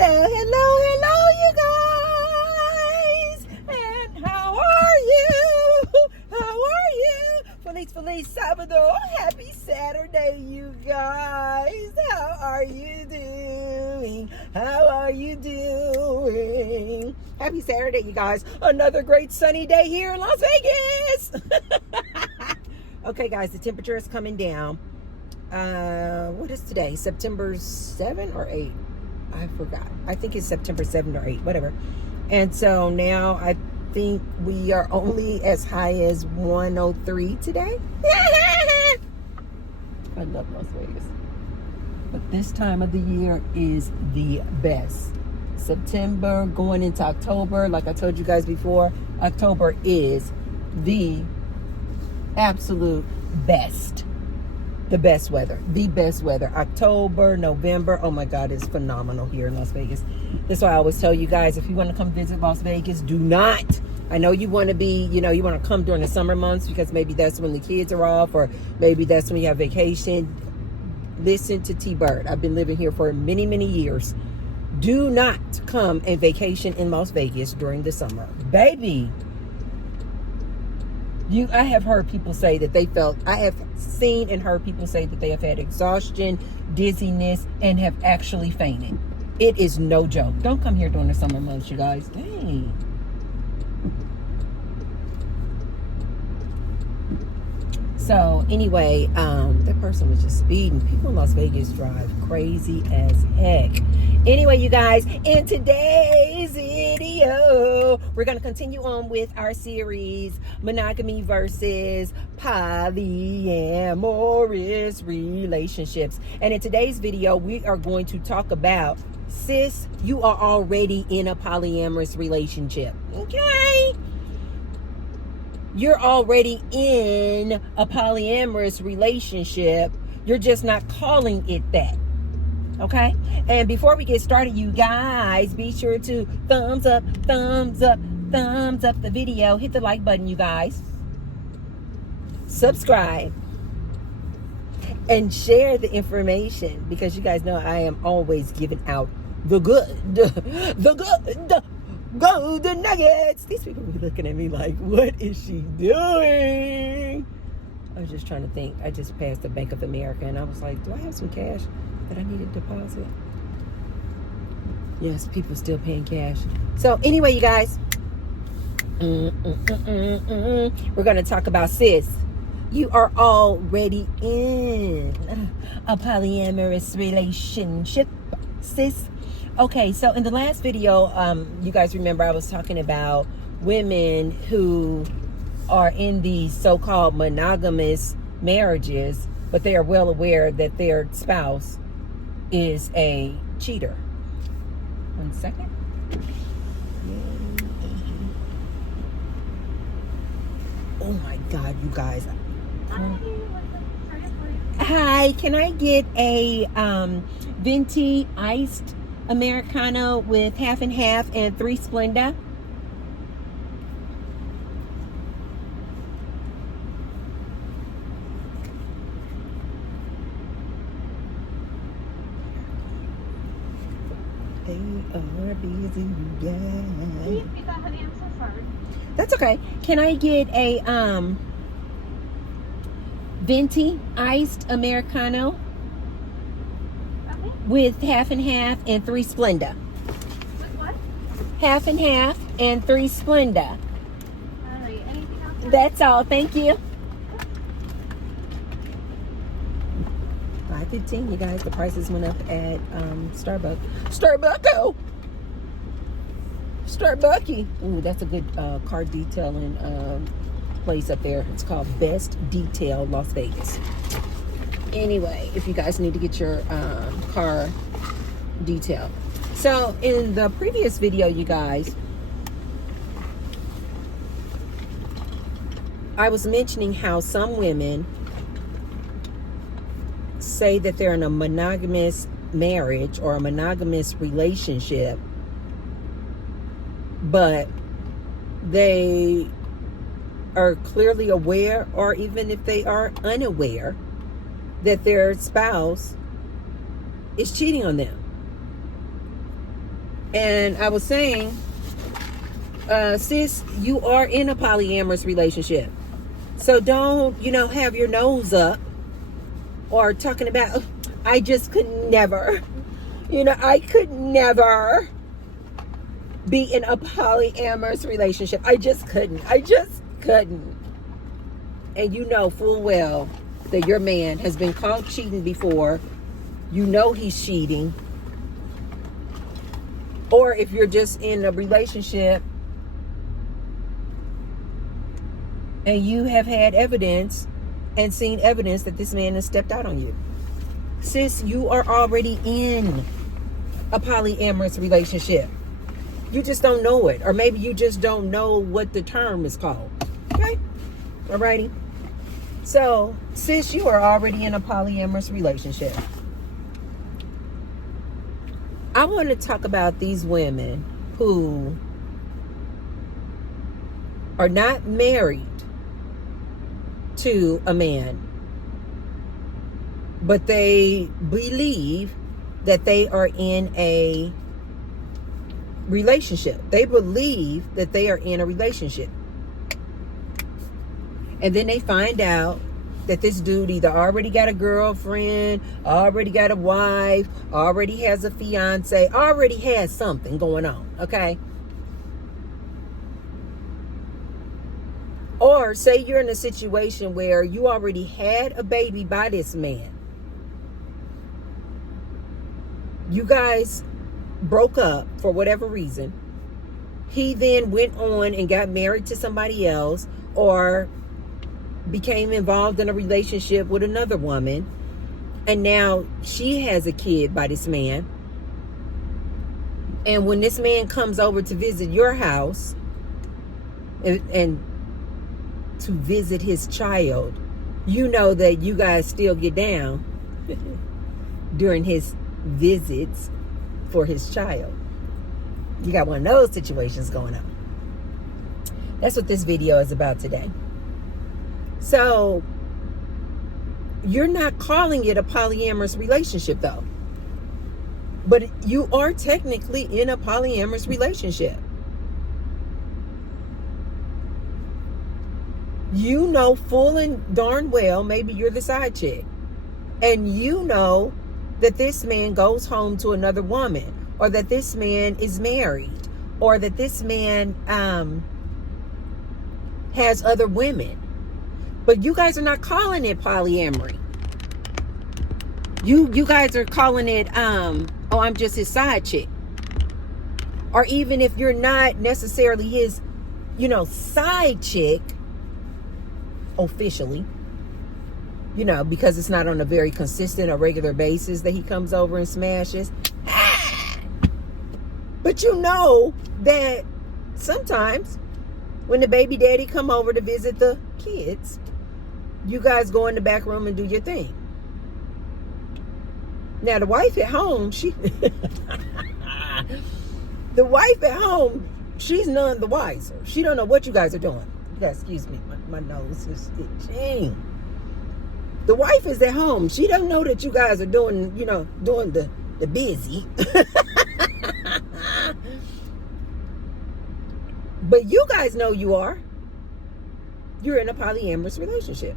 Hello, hello, hello, you guys. And how are you? How are you? Feliz Salvador. Happy Saturday, you guys. How are you doing? How are you doing? Happy Saturday, you guys. Another great sunny day here in Las Vegas. Okay, guys, the temperature is coming down. What is today? September 7 or 8? I forgot. I think it's September 7 or 8, whatever. And so now I think we are only as high as 103 today. I love Las Vegas. But this time of the year is the best. September going into October, like I told you guys before, October is the absolute best. The best weather. October, November. Oh my God, it's phenomenal here in Las Vegas. That's why I always tell you guys, if you want to come visit Las Vegas, do not. I know you want to be, you want to come during the summer months because maybe that's when the kids are off, or maybe that's when you have vacation. Listen to T-Bird. I've been living here for many, many years. Do not come and vacation in Las Vegas during the summer. Baby, I have heard people say that I have seen and heard people say that they have had exhaustion, dizziness, and have actually fainted. It is no joke. Don't come here during the summer months, you guys. Dang. So anyway, that person was just speeding. People in Las Vegas drive crazy as heck. Anyway, you guys, in today's video, we're going to continue on with our series, Monogamy versus Polyamorous Relationships. And in today's video, we are going to talk about, sis, you are already in a polyamorous relationship. Okay? You're already in a polyamorous relationship. You're just not calling it that. Okay? And before we get started, you guys, be sure to thumbs up the video. Hit the like button, you guys. Subscribe. And share the information, because you guys know I am always giving out the golden nuggets. These people be looking at me like, what is she doing? I was just trying to think. I just passed the Bank of America and I was like, do I have some cash that I need to deposit? Yes, people still paying cash. So anyway, you guys, we're going to talk about, sis, you are already in a polyamorous relationship, sis. Okay, so in the last video, you guys remember I was talking about women who are in these so-called monogamous marriages, but they are well aware that their spouse is a cheater. 1 second. Oh my God, you guys. Hi, can I get a venti iced Americano with half and half and 3 Splenda? They are busy, guys. Honey, I'm so sorry. That's okay. Can I get a venti iced Americano with half and half and 3 Splenda? With what? Half and half and 3 Splenda. Alright, anything else? That's all. Thank you. 5:15, you guys. The prices went up at Starbucks. Starbucky. Ooh, that's a good car detailing place up there. It's called Best Detail Las Vegas. Anyway, if you guys need to get your car detailed. So in the previous video, you guys, I was mentioning how some women say that they're in a monogamous marriage or a monogamous relationship, but they are clearly aware, or even if they are unaware, that their spouse is cheating on them. And I was saying, sis, you are in a polyamorous relationship. So don't, have your nose up or talking about, "Oh, I just could never, I could never be in a polyamorous relationship. I just couldn't. And you know full well that your man has been caught cheating before. You know he's cheating. Or if you're just in a relationship and you have had evidence and seen evidence that this man has stepped out on you. Sis, you are already in a polyamorous relationship. You just don't know it. Or maybe you just don't know what the term is called. Okay? Alrighty? So, sis, you are already in a polyamorous relationship. I want to talk about these women who are not married to a man, but they believe that they are in a relationship. They believe that they are in a relationship. And then they find out that this dude either already got a girlfriend, already got a wife, already has a fiance, already has something going on, okay? Or say you're in a situation where you already had a baby by this man. You guys broke up for whatever reason. He then went on and got married to somebody else or became involved in a relationship with another woman. And now she has a kid by this man. And when this man comes over to visit your house and to visit his child, you know that you guys still get down during his visits for his child. You got one of those situations going on. That's what this video is about today. So, you're not calling it a polyamorous relationship though. But you are technically in a polyamorous relationship. You know full and darn well, maybe you're the side chick, and you know that this man goes home to another woman, or that this man is married, or that this man has other women. But you guys are not calling it polyamory. You guys are calling it, oh, I'm just his side chick. Or even if you're not necessarily his, side chick, officially, because it's not on a very consistent or regular basis that he comes over and smashes. But you know that sometimes when the baby daddy come over to visit the kids, you guys go in the back room and do your thing. Now the wife at home, the wife at home, she's none the wiser. She don't know what you guys are doing. You guys, excuse me, my nose is itching. The wife is at home. She doesn't know that you guys are doing, doing the busy. But you guys know you are. You're in a polyamorous relationship.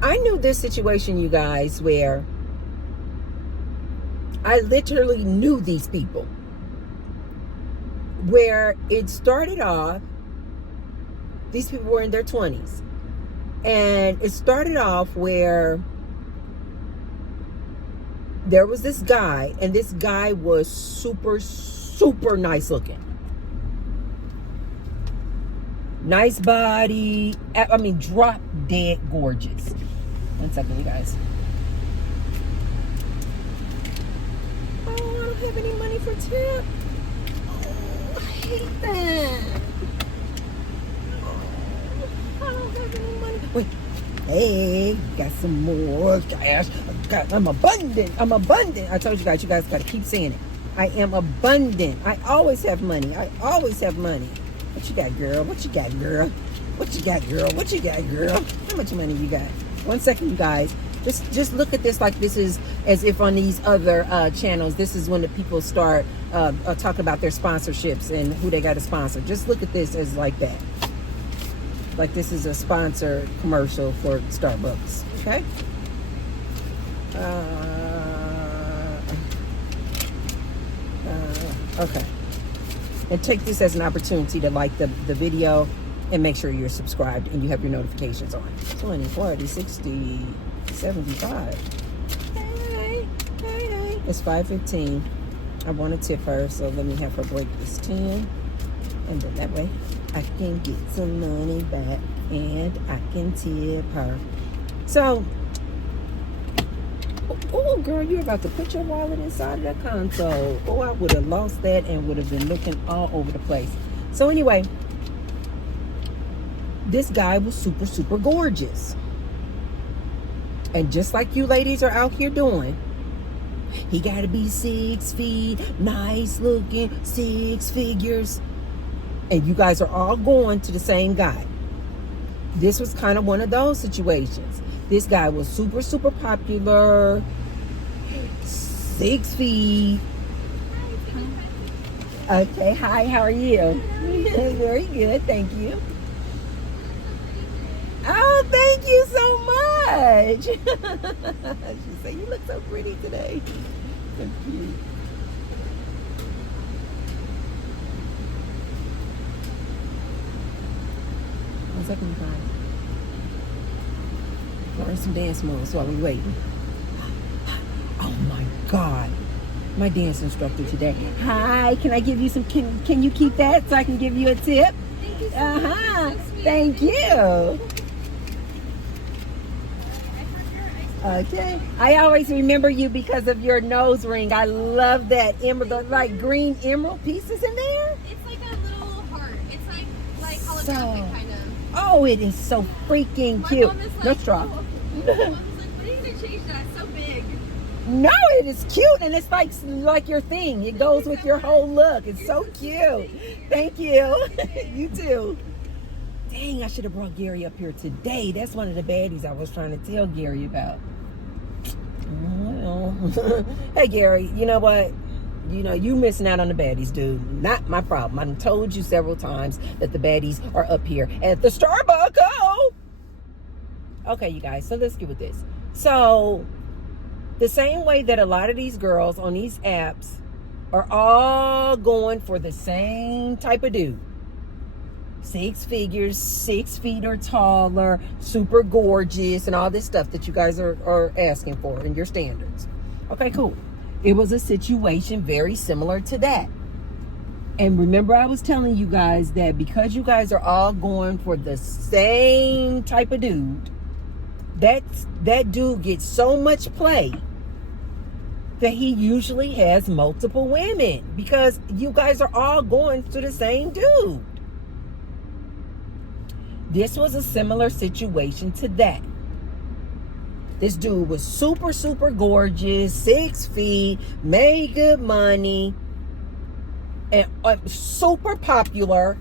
I knew this situation, you guys, where I literally knew these people. Where it started off, these people were in their 20s. And it started off where there was this guy, and this guy was super, super nice looking. Nice body. Drop dead gorgeous. One second, you guys. Oh, I don't have any money for tip. Oh, I hate that. Oh, I don't have any money. Wait. Hey, got some more cash. I'm abundant. I told you guys got to keep saying it. I am abundant. I always have money. What you got, girl? What you got, girl? How much money you got? One second, you guys. Just look at this like this is as if on these other channels, this is when the people start talking about their sponsorships and who they got to sponsor. Just look at this as like that. Like this is a sponsored commercial for Starbucks. Okay. Okay. And take this as an opportunity to like the video and make sure you're subscribed and you have your notifications on. 20, 40, 60, 75. Hey. It's 5:15. I want to tip her, so let me have her break this 10. And then that way I can get some money back and I can tip her. So, oh girl, you're about to put your wallet inside of that console. Oh, I would have lost that and would have been looking all over the place. So anyway, this guy was super, super gorgeous. And just like you ladies are out here doing, he got to be 6 feet, nice looking, 6 figures. And you guys are all going to the same guy. This was kind of one of those situations. This guy was super, super popular, 6 feet. Okay, hi, how are you? Very good, thank you. Oh, thank you so much. She said, you look so pretty today. So cute. What's up, everybody? Learn some dance moves while we waiting. Oh my God. My dance instructor today. Hi, can I give you some, can you keep that so I can give you a tip? Thank you so Uh-huh. much. So sweet. Thank you. I Okay. I always remember you because of your nose ring. I love that emerald, like green emerald pieces in there. It's like a little heart. It's like holographic So- kind of. Oh, it is so freaking My cute. mom is like, No straw. oh, my mom was like, what are you gonna change that? It's so big. No, it is cute and it's like your thing. It goes with your whole look. It's so cute. Thank you. You too. Dang, I should have brought Gary up here today. That's one of the baddies I was trying to tell Gary about. Well, hey Gary, you know what? You know, you missing out on the baddies, dude. Not my problem. I told you several times that the baddies are up here at the Starbucks. Oh! Okay, you guys, so let's get with this. So, the same way that a lot of these girls on these apps are all going for the same type of dude. 6 figures, 6 feet or taller, super gorgeous, and all this stuff that you guys are asking for in your standards. Okay, cool. It was a situation very similar to that. And remember, I was telling you guys that because you guys are all going for the same type of dude, that dude gets so much play that he usually has multiple women because you guys are all going to the same dude. This was a similar situation to that. This dude was super, super gorgeous, 6 feet, made good money, and super popular.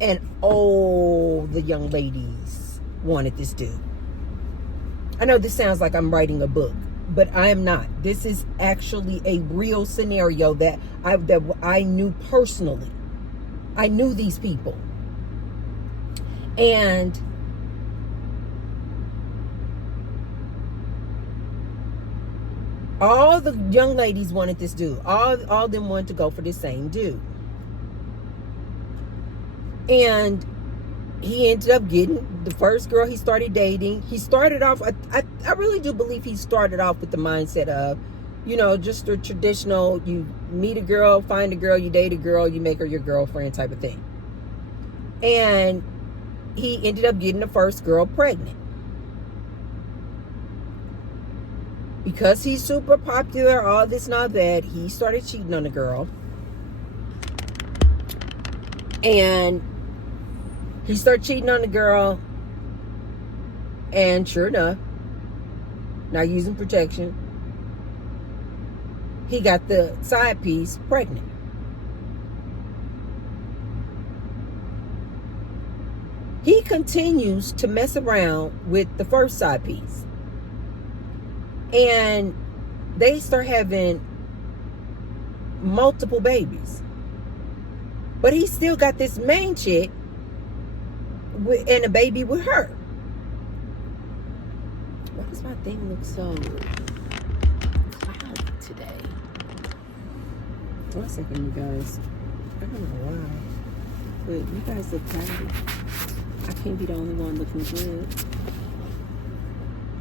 And oh, the young ladies wanted this dude. I know this sounds like I'm writing a book, but I am not. This is actually a real scenario that I knew personally. I knew these people. And all the young ladies wanted this dude. All of them wanted to go for the same dude. And he ended up getting the first girl he started dating. He started off, I really do believe he started off with the mindset of, you know, just the traditional, you meet a girl, find a girl, you date a girl, you make her your girlfriend type of thing. And he ended up getting the first girl pregnant. Because he's super popular, all this and all that, he started cheating on the girl. And he started cheating on the girl. And sure enough, not using protection, he got the side piece pregnant. He continues to mess around with the first side piece. And they start having multiple babies. But he still got this main chick and a baby with her. Why does my thing look so cloudy today? One second, you guys. I don't know why. But you guys look cloudy. I can't be the only one looking good.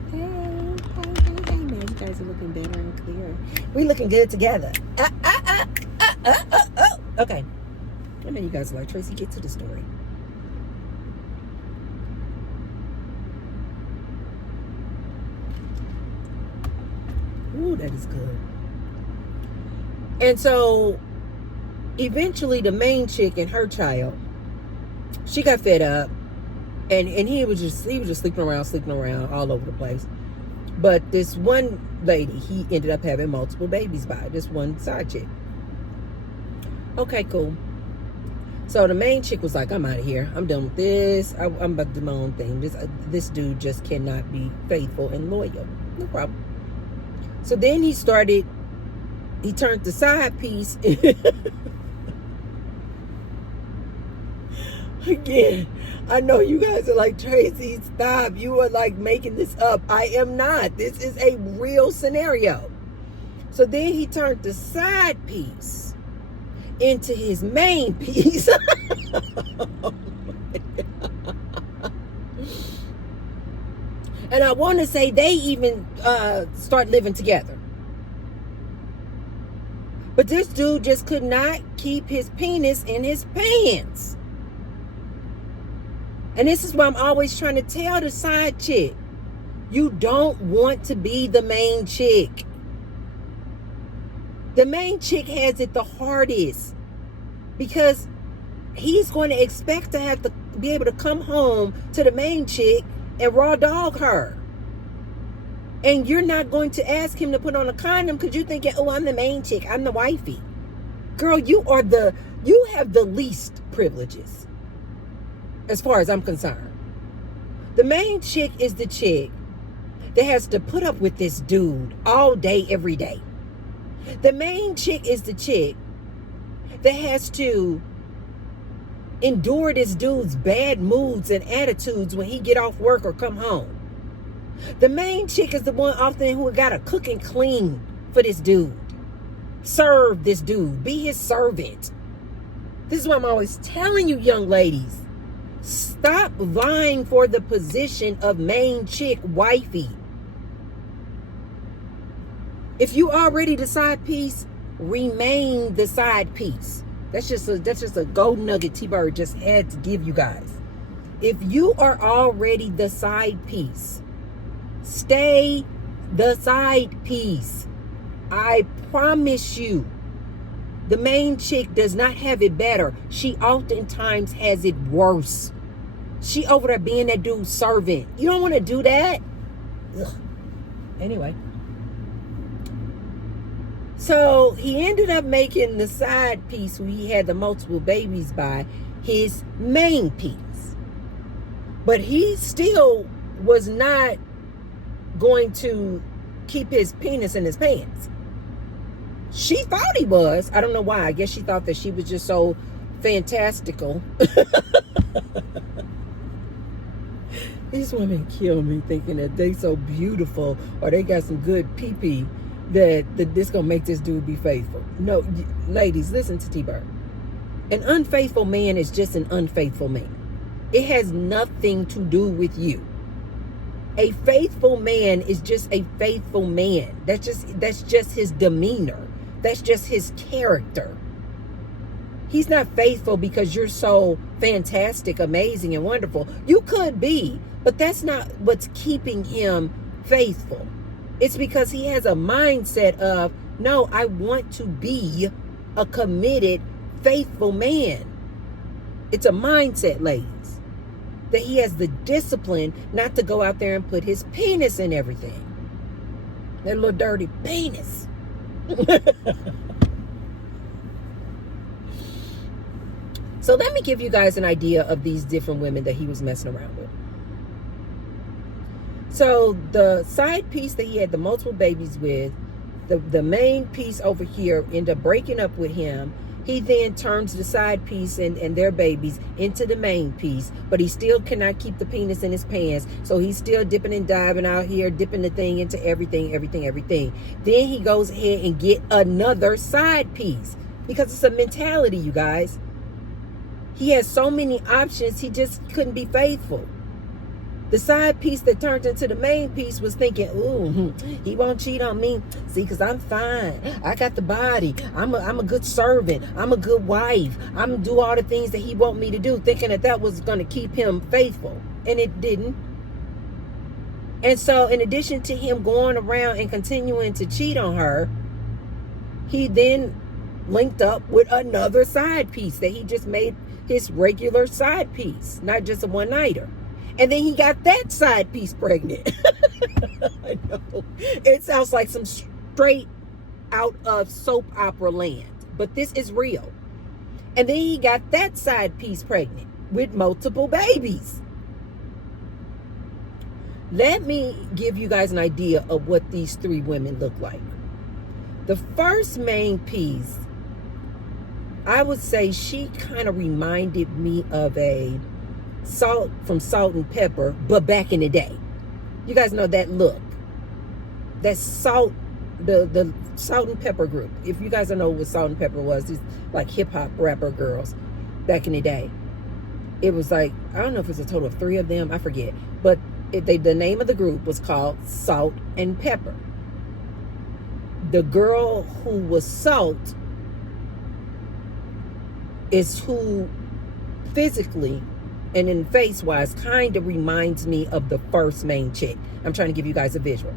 Hey, man, you guys are looking better and clearer. We looking good together. Okay. I mean, you guys are like, Tracy, get to the story. Ooh, that is good. And so, eventually, the main chick and her child, she got fed up, and he was just sleeping around all over the place. But this one lady, he ended up having multiple babies by this one side chick. Okay, cool. So the main chick was like, I'm out of here. I'm done with this. I'm about to do my own thing. This dude just cannot be faithful and loyal. No problem. So then he turned the side piece. Again, I know you guys are like, Tracy, stop. You are like making this up. I am not. This is a real scenario. So then he turned the side piece into his main piece. And I want to say they even start living together. But this dude just could not keep his penis in his pants. And this is why I'm always trying to tell the side chick, you don't want to be the main chick. The main chick has it the hardest because he's going to expect to have to be able to come home to the main chick and raw dog her. And you're not going to ask him to put on a condom because you're thinking, oh, I'm the main chick. I'm the wifey. Girl, you have the least privileges as far as I'm concerned. The main chick is the chick that has to put up with this dude all day, every day. The main chick is the chick that has to endure this dude's bad moods and attitudes when he get off work or come home. The main chick is the one often who got to cook and clean for this dude. Serve this dude. Be his servant. This is why I'm always telling you, young ladies, stop vying for the position of main chick wifey. If you already the side piece, remain the side piece. That's just a gold nugget T-Bird just had to give you guys. If you are already the side piece, stay the side piece. I promise you, the main chick does not have it better. She oftentimes has it worse. She over there being that dude's servant. You don't want to do that. Ugh. Anyway. So he ended up making the side piece who he had the multiple babies by his main piece. But he still was not going to keep his penis in his pants. She thought he was. I don't know why. I guess she thought that she was just so fantastical. These women kill me thinking that they so beautiful or they got some good pee-pee that this gonna make this dude be faithful. No, ladies, listen to T-Bird. An unfaithful man is just an unfaithful man. It has nothing to do with you. A faithful man is just a faithful man. That's just his demeanor. That's just his character. He's not faithful because you're so fantastic, amazing, and wonderful. You could be, but that's not what's keeping him faithful. It's because he has a mindset of, no, I want to be a committed, faithful man. It's a mindset, ladies, that he has the discipline not to go out there and put his penis in everything. That little dirty penis. So let me give you guys an idea of these different women that he was messing around with. So the side piece that he had the multiple babies with, the main piece over here ended up breaking up with him. He then turns the side piece and their babies into the main piece, but he still cannot keep the penis in his pants. So he's still dipping and diving out here, dipping the thing into everything. Then he goes ahead and get another side piece because it's a mentality, you guys. He has so many options, he just couldn't be faithful. The side piece that turned into the main piece was thinking, ooh, he won't cheat on me. See, because I'm fine. I got the body. I'm a good servant. I'm a good wife. I'm going to do all the things that he want me to do, thinking that was going to keep him faithful. And it didn't. And so in addition to him going around and continuing to cheat on her, he then linked up with another side piece that he just made his regular side piece, not just a one-nighter. And then he got that side piece pregnant. I know. It sounds like some straight out of soap opera land. But this is real. And then he got that side piece pregnant with multiple babies. Let me give you guys an idea of what these three women look like. The first main piece, I would say she kind of reminded me of a Salt from Salt and Pepper, but back in the day. You guys know that look. That Salt, the Salt and Pepper group. If you guys don't know what Salt and Pepper was, these like hip hop rapper girls back in the day. It was like, I don't know if it's a total of 3 of them, I forget. But the name of the group was called Salt and Pepper. The girl who was Salt is who physically and in face-wise kind of reminds me of the first main chick. I'm trying to give you guys a visual.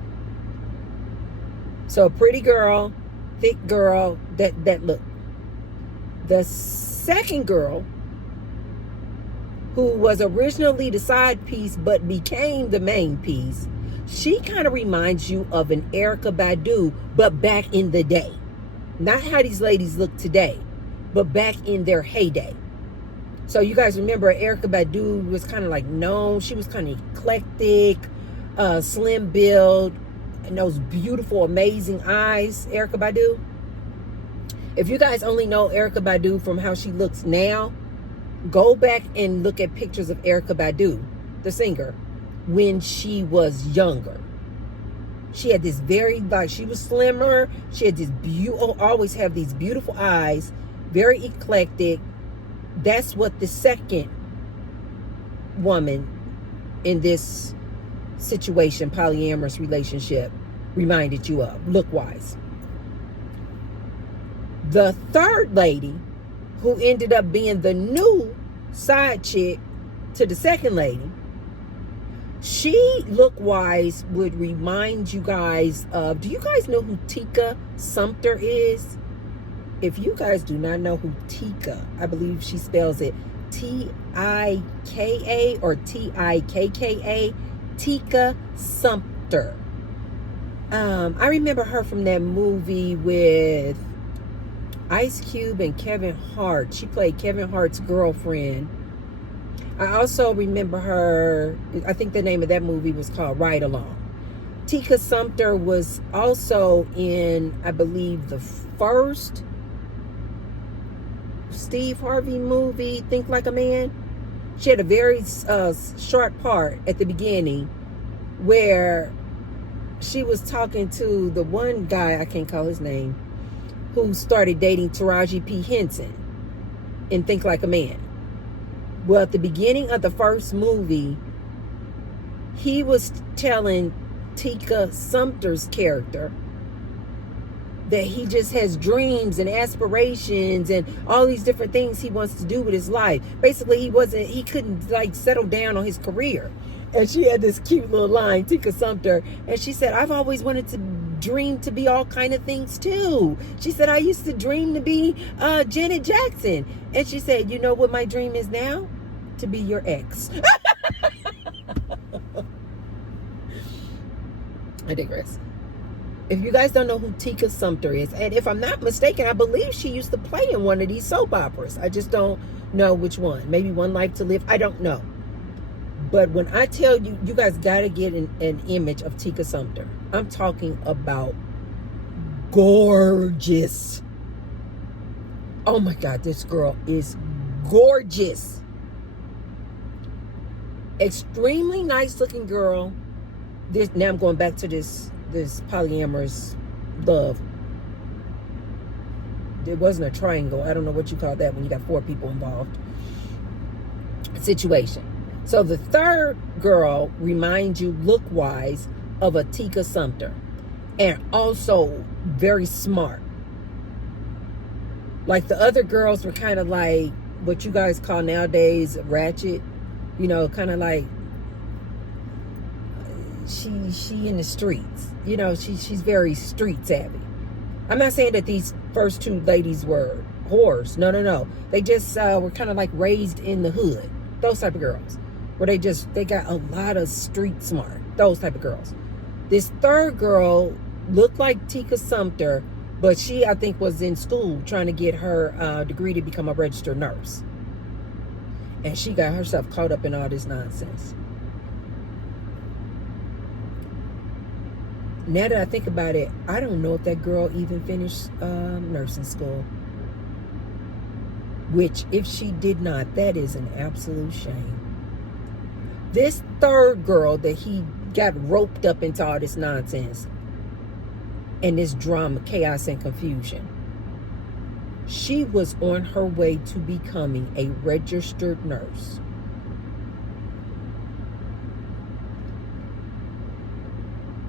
So a pretty girl, thick girl, that look. The second girl, who was originally the side piece but became the main piece, she kind of reminds you of an Erykah Badu, but back in the day. Not how these ladies look today, but back in their heyday. So you guys remember Erykah Badu was kind of like known. She was kind of eclectic, slim build, and those beautiful, amazing eyes, Erykah Badu. If you guys only know Erykah Badu from how she looks now, go back and look at pictures of Erykah Badu, the singer, when she was younger. She had this very, like, she was slimmer. She had this always have these beautiful eyes, very eclectic. That's what the second woman in this situation, polyamorous relationship, reminded you of, look-wise. The third lady, who ended up being the new side chick to the second lady, she, look-wise, would remind you guys of, do you guys know who Tika Sumpter is? If you guys do not know who Tika, I believe she spells it T-I-K-A or T-I-K-K-A, Tika Sumpter. I remember her from that movie with Ice Cube and Kevin Hart. She played Kevin Hart's girlfriend. I also remember her, I think the name of that movie was called Ride Along. Tika Sumpter was also in, I believe, the first Steve Harvey movie, Think Like a Man. She had a very short part at the beginning where she was talking to the one guy, I can't call his name, who started dating Taraji P. Henson in Think Like a Man. Well, at the beginning of the first movie, he was telling Tika Sumpter's character that he just has dreams and aspirations and all these different things he wants to do with his life. Basically, he couldn't like settle down on his career. And she had this cute little line, Tika Sumpter, and she said, I've always wanted to dream to be all kind of things too. She said, I used to dream to be Janet Jackson. And she said, you know what my dream is now? To be your ex. I digress. If you guys don't know who Tika Sumpter is, and if I'm not mistaken, I believe she used to play in one of these soap operas. I just don't know which one. Maybe One Life to Live. I don't know. But when I tell you, you guys got to get an image of Tika Sumpter. I'm talking about gorgeous. Oh my God, this girl is gorgeous. Extremely nice looking girl. Now I'm going back to this polyamorous love. It wasn't a triangle. I don't know what you call that when you got 4 people involved. Situation. So the third girl reminds you look-wise of a Tika Sumpter. And also very smart. Like the other girls were kind of like what you guys call nowadays ratchet. You know, kind of like she in the streets. You know, she's very street savvy. I'm not saying that these first 2 ladies were whores. No. They just were kind of like raised in the hood. Those type of girls. Where they got a lot of street smart. Those type of girls. This third girl looked like Tika Sumpter, but she, I think, was in school trying to get her degree to become a registered nurse. And she got herself caught up in all this nonsense. Now that I think about it, I don't know if that girl even finished nursing school. Which, if she did not, that is an absolute shame. This third girl that he got roped up into all this nonsense and this drama, chaos, and confusion, she was on her way to becoming a registered nurse.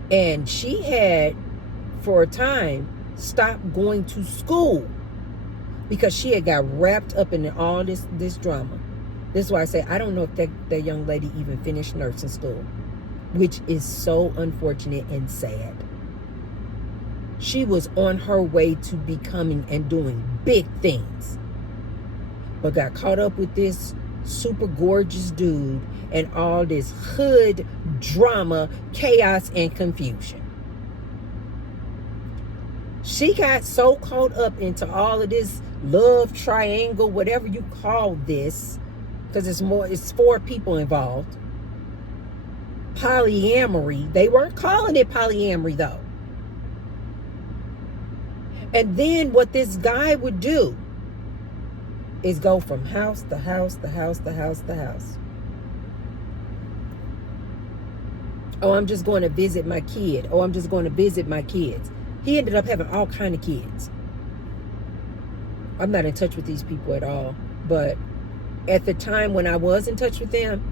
And she had, for a time, stopped going to school because she had got wrapped up in all this drama. This is why I say I don't know if that young lady even finished nursing school, which is so unfortunate and sad. She was on her way to becoming and doing big things, but got caught up with this super gorgeous dude and all this hood drama, chaos, and confusion. She got so caught up into all of this love triangle, whatever you call this, because it's 4 people involved. Polyamory. They weren't calling it polyamory though. And then what this guy would do is go from house to house to house to house to house. Oh, I'm just going to visit my kid. Oh, I'm just going to visit my kids. He ended up having all kind of kids. I'm not in touch with these people at all. But at the time when I was in touch with them,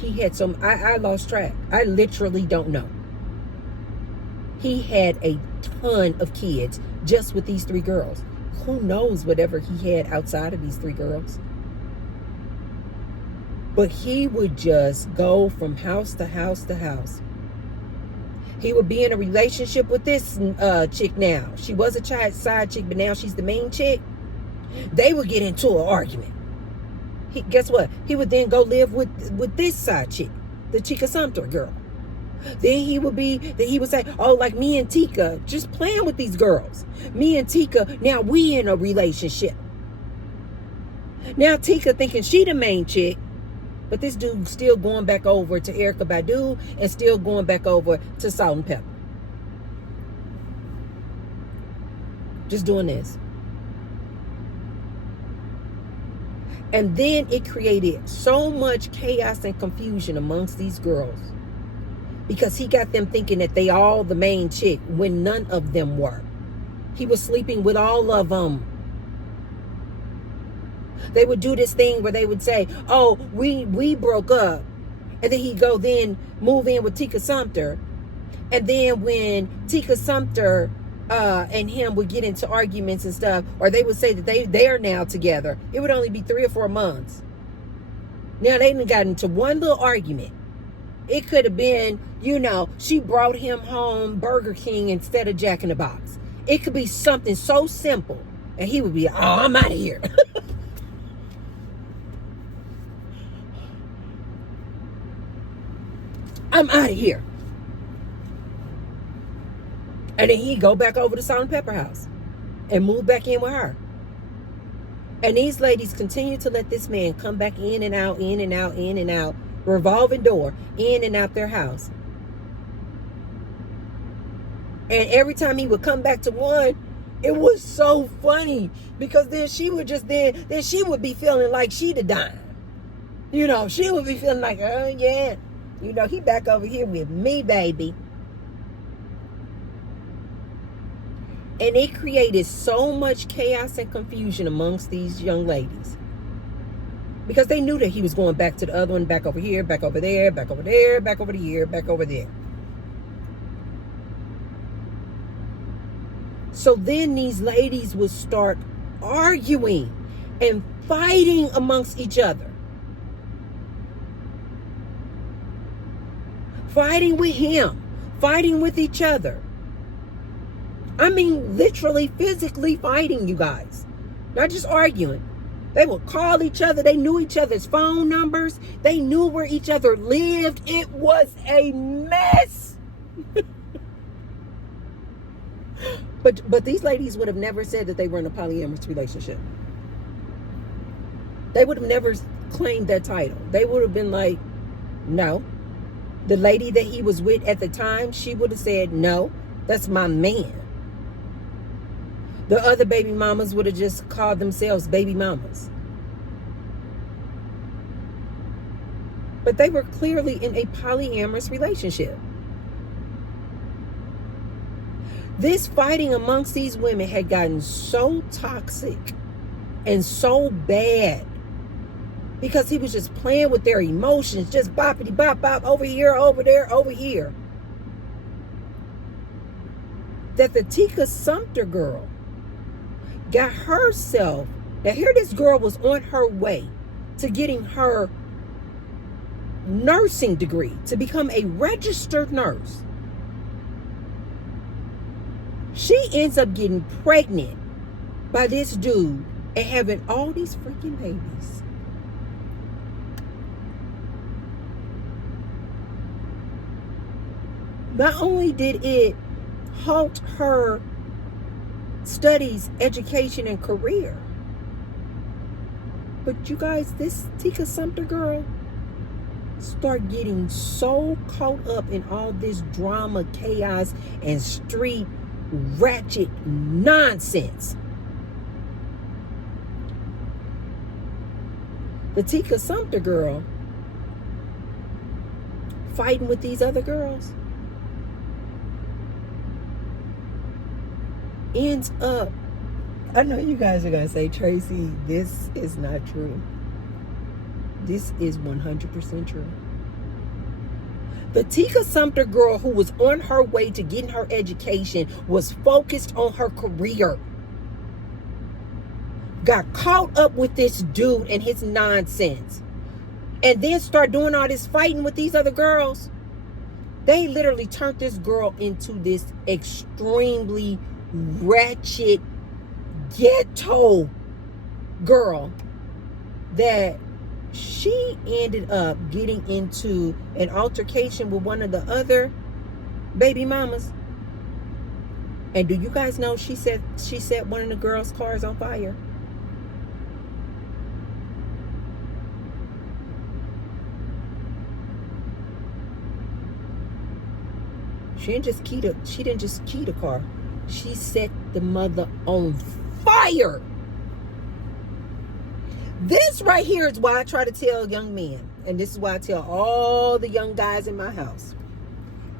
he had some, I lost track. I literally don't know. He had a ton of kids just with these 3 girls. Who knows whatever he had outside of these 3 girls. But he would just go from house to house to house. He would be in a relationship with this chick now. She was a side chick, but now she's the main chick. They would get into an argument. Guess what? He would then go live with this side chick, the Tika Sumpter girl. Then he would say, oh, like me and Tika, just playing with these girls. Me and Tika, now we in a relationship. Now Tika thinking she the main chick, but this dude still going back over to Erykah Badu and still going back over to Salt and Pepper. Just doing this. And then it created so much chaos and confusion amongst these girls because he got them thinking that they all the main chick when none of them were. He was sleeping with all of them. They would do this thing where they would say, oh, we broke up. And then he'd go then move in with Tika Sumpter. And then when Tika Sumpter and him would get into arguments and stuff, or they would say that they are now together, it would only be 3 or 4 months. Now they done got into one little argument. It could have been, she brought him home Burger King instead of Jack in the Box. It could be something so simple. And he would be, oh, I'm out of here. I'm out of here. And then he'd go back over to Salt and Pepper house and move back in with her. And these ladies continue to let this man come back in and out, in and out, in and out, revolving door, in and out their house. And every time he would come back to one, it was so funny, because then she would just then she would be feeling like she'd have died. You know, she would be feeling like, oh yeah, you know, he back over here with me, baby. And it created so much chaos and confusion amongst these young ladies, because they knew that he was going back to the other one, back over here, back over there, back over there, back over here, back over there. So then these ladies would start arguing and fighting amongst each other. Fighting with him, fighting with each other. I mean, literally, physically fighting, you guys. Not just arguing. They would call each other. They knew each other's phone numbers. They knew where each other lived. It was a mess. But these ladies would have never said that they were in a polyamorous relationship. They would have never claimed that title. They would have been like, no. The lady that he was with at the time, she would have said, no, that's my man. The other baby mamas would have just called themselves baby mamas. But they were clearly in a polyamorous relationship. This fighting amongst these women had gotten so toxic and so bad, because he was just playing with their emotions, just boppity bop bop, over here, over there, over here, that the Tika Sumter girl got herself, now here this girl was on her way to getting her nursing degree, to become a registered nurse. She ends up getting pregnant by this dude and having all these freaking babies. Not only did it halt her studies, education, and career, but you guys, this Tika Sumter girl start getting so caught up in all this drama, chaos, and street ratchet nonsense. The Tika Sumter girl fighting with these other girls ends up, I know you guys are going to say, Tracy, this is not true. This is 100% true. The Tika Sumter girl, who was on her way to getting her education, was focused on her career, got caught up with this dude and his nonsense, and then start doing all this fighting with these other girls. They literally turned this girl into this extremely ratchet ghetto girl that she ended up getting into an altercation with one of the other baby mamas. And do you guys know she set one of the girls' cars on fire? She didn't just key the car. She set the mother on fire. This right here is why I try to tell young men, and this is why I tell all the young guys in my house,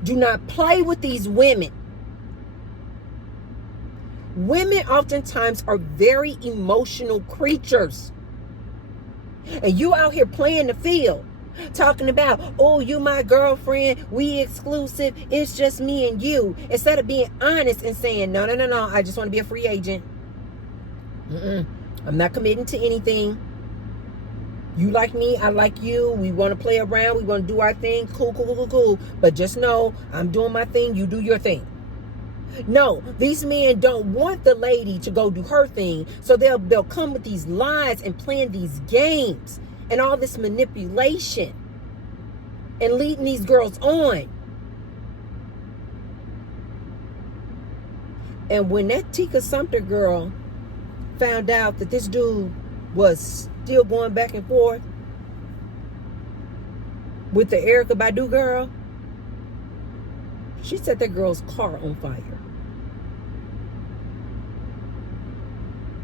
do not play with these women. Women oftentimes are very emotional creatures. And you out here playing the field, talking about, oh, you my girlfriend, we exclusive, it's just me and you, instead of being honest and saying, no, I just want to be a free agent. I'm not committing to anything. You like me, I like you. We want to play around. We want to do our thing. Cool. But just know, I'm doing my thing. You do your thing. No, these men don't want the lady to go do her thing. So they'll come with these lies and playing these games and all this manipulation and leading these girls on. And when that Tika Sumter girl found out that this dude was still going back and forth with the Erykah Badu girl, she set that girl's car on fire.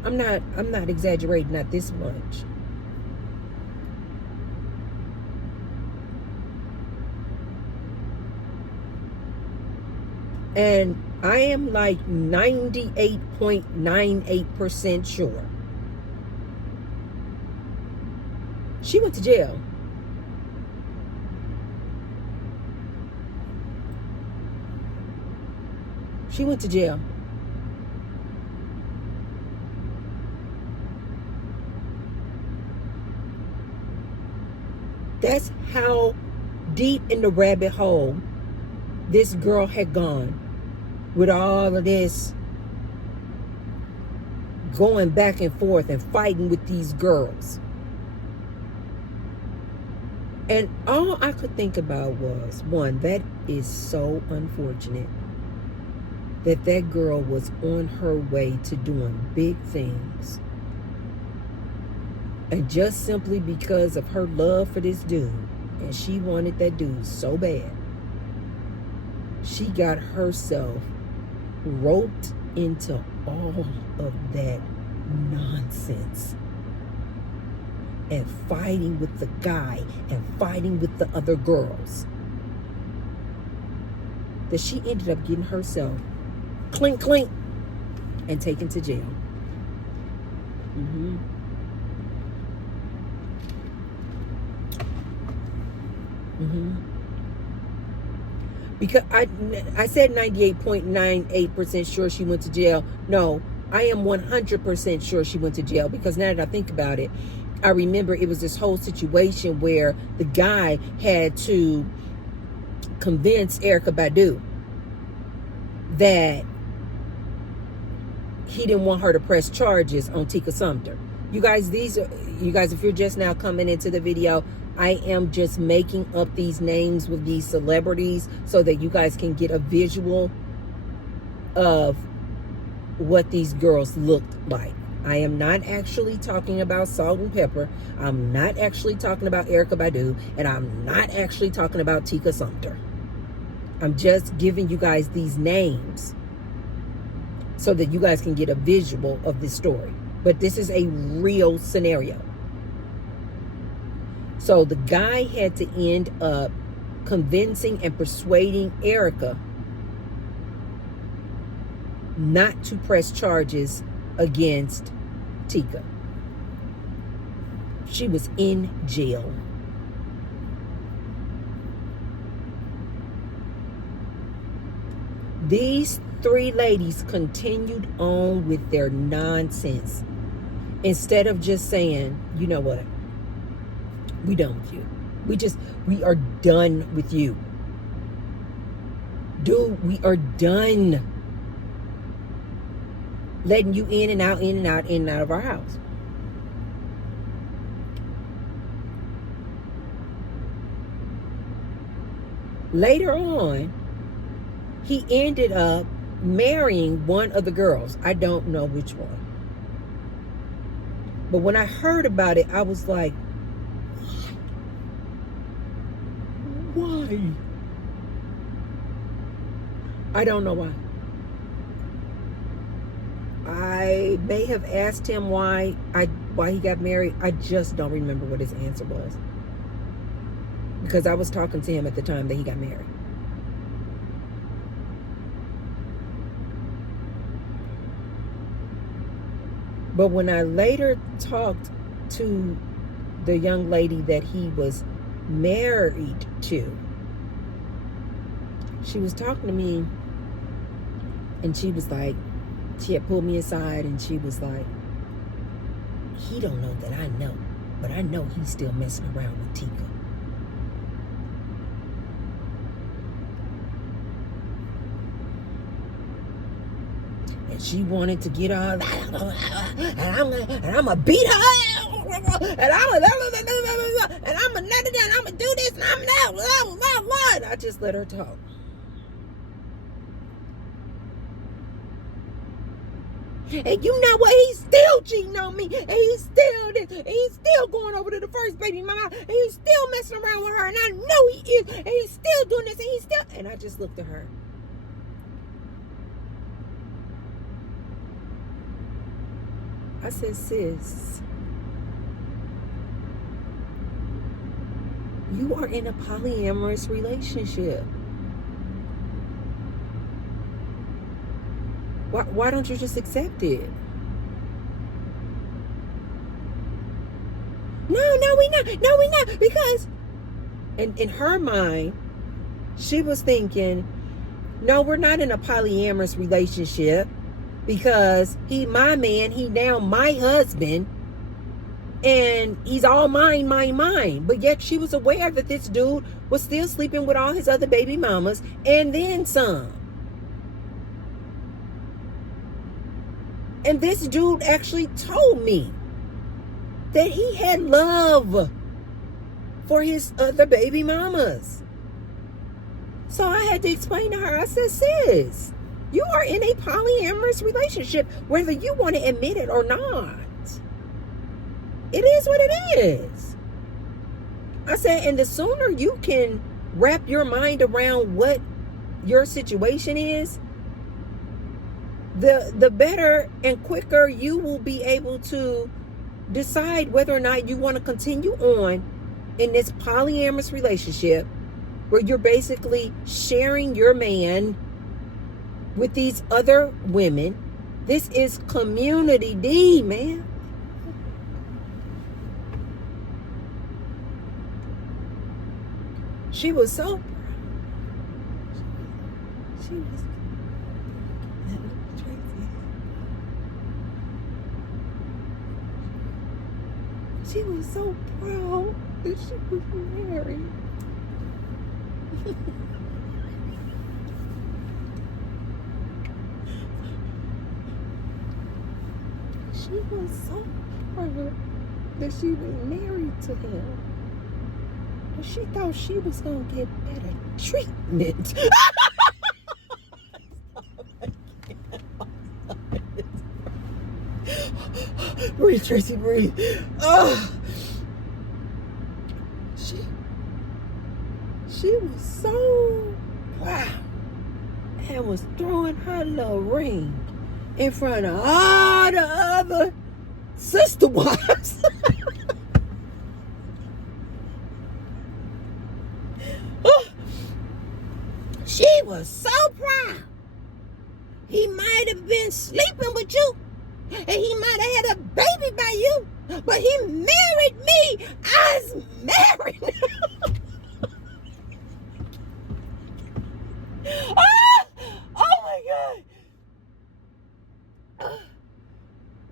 I'm not exaggerating, not this much. And I am like 98.98% sure she went to jail. She went to jail. That's how deep in the rabbit hole this girl had gone with all of this going back and forth and fighting with these girls. And all I could think about was, one, that is so unfortunate that that girl was on her way to doing big things. And just simply because of her love for this dude, and she wanted that dude so bad, she got herself roped into all of that nonsense. And fighting with the guy and fighting with the other girls. That she ended up getting herself clink, clink, and taken to jail. Mm-hmm. Mm-hmm. Because I said 98.98% sure she went to jail. No, I am 100% sure she went to jail, because now that I think about it, I remember it was this whole situation where the guy had to convince Erykah Badu that he didn't want her to press charges on Tika Sumter. You guys, if you're just now coming into the video, I am just making up these names with these celebrities so that you guys can get a visual of what these girls looked like. I am not actually talking about Salt and Pepper. I'm not actually talking about Erykah Badu. And I'm not actually talking about Tika Sumter. I'm just giving you guys these names so that you guys can get a visual of this story. But this is a real scenario. So the guy had to end up convincing and persuading Erykah not to press charges against Tika. She was in jail. These three ladies continued on with their nonsense instead of just saying, you know what, we done with you. We are done with you. Dude, we are done letting you in and out, in and out, in and out of our house. Later on, he ended up marrying one of the girls. I don't know which one. But when I heard about it, I was like, why? I don't know why. I may have asked him why he got married. I just don't remember what his answer was, because I was talking to him at the time that he got married. But when I later talked to the young lady that he was married to, she was talking to me, and she was like, she had pulled me aside, and she was like, he don't know that I know, but I know he's still messing around with Tika. And she wanted to get on, and I'm gonna beat her, and I'm gonna do this, and I just let her talk. And you know what? He's still cheating on me. And he's still this. And he's still going over to the first baby mama. And he's still messing around with her. And I know he is. And he's still doing this. And he's still. And I just looked at her. I said, sis, you are in a polyamorous relationship. Why don't you just accept it? No, we not. Because in her mind, she was thinking, no, we're not in a polyamorous relationship because he my man, he now my husband, and he's all mine. But yet she was aware that this dude was still sleeping with all his other baby mamas and then some. And this dude actually told me that he had love for his other baby mamas. So I had to explain to her, I said, sis, you are in a polyamorous relationship, whether you want to admit it or not. It is what it is. I said, and the sooner you can wrap your mind around what your situation is, the better and quicker you will be able to decide whether or not you want to continue on in this polyamorous relationship where you're basically sharing your man with these other women. This is community D, man. She was so proud. She was She was so proud that she was married. She was so proud that she was married to him. And she thought she was going to get better treatment. Breathe, Tracy, breathe. Oh. She was so proud and was throwing her little ring in front of all the other sister wives. She was so proud. He might have been sleeping with you, and he might have had a baby by you, but he married me. I was married. Oh my God.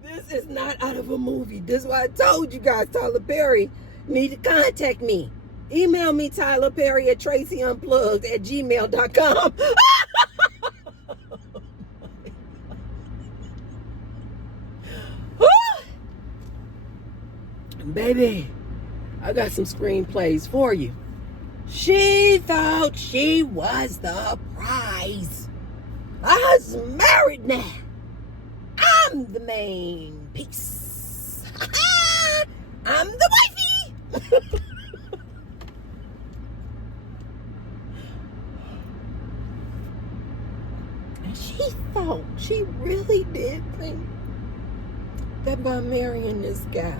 This is not out of a movie. This is why I told you guys Tyler Perry need to contact me. Email me Tyler Perry at TracyUnplugged@gmail.com. Baby, I got some screenplays for you. She thought she was the prize. I was married now. I'm the main piece. I'm the wifey. And she thought, she really did think that by marrying this guy,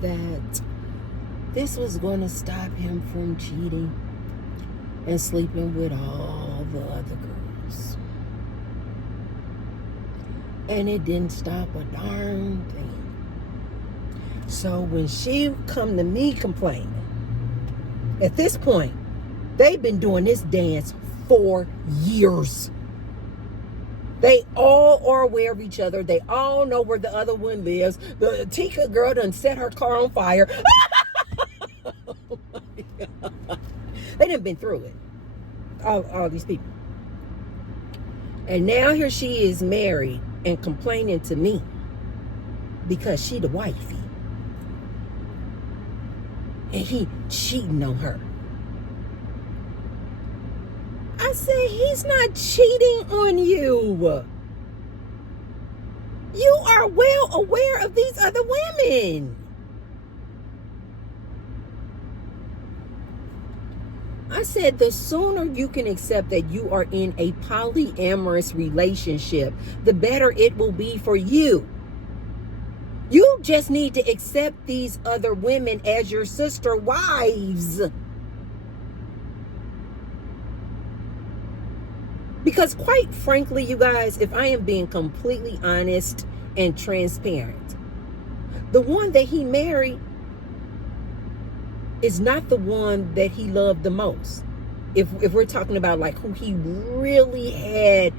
that this was going to stop him from cheating and sleeping with all the other girls. And it didn't stop a darn thing. So when she come to me complaining, at this point, they've been doing this dance for years. They all are aware of each other. They all know where the other one lives. The Tika girl done set her car on fire. Oh my God. They done been through it. All these people. And now here she is married and complaining to me because she the wifey. And he cheating on her. I said, he's not cheating on you. You are well aware of these other women. I said the sooner you can accept that you are in a polyamorous relationship, the better it will be for you. You just need to accept these other women as your sister wives. Because quite frankly, you guys, if I am being completely honest and transparent, the one that he married is not the one that he loved the most. If we're talking about like who he really had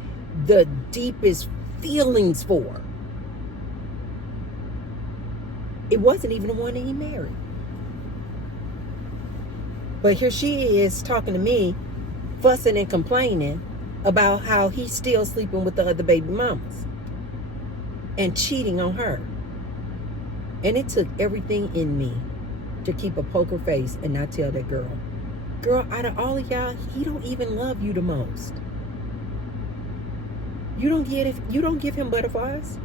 the deepest feelings for, it wasn't even the one that he married. But here she is talking to me, fussing and complaining about how he's still sleeping with the other baby mamas and cheating on her. And it took everything in me to keep a poker face and not tell that girl, out of all of y'all, he don't even love you the most. You don't give him butterflies.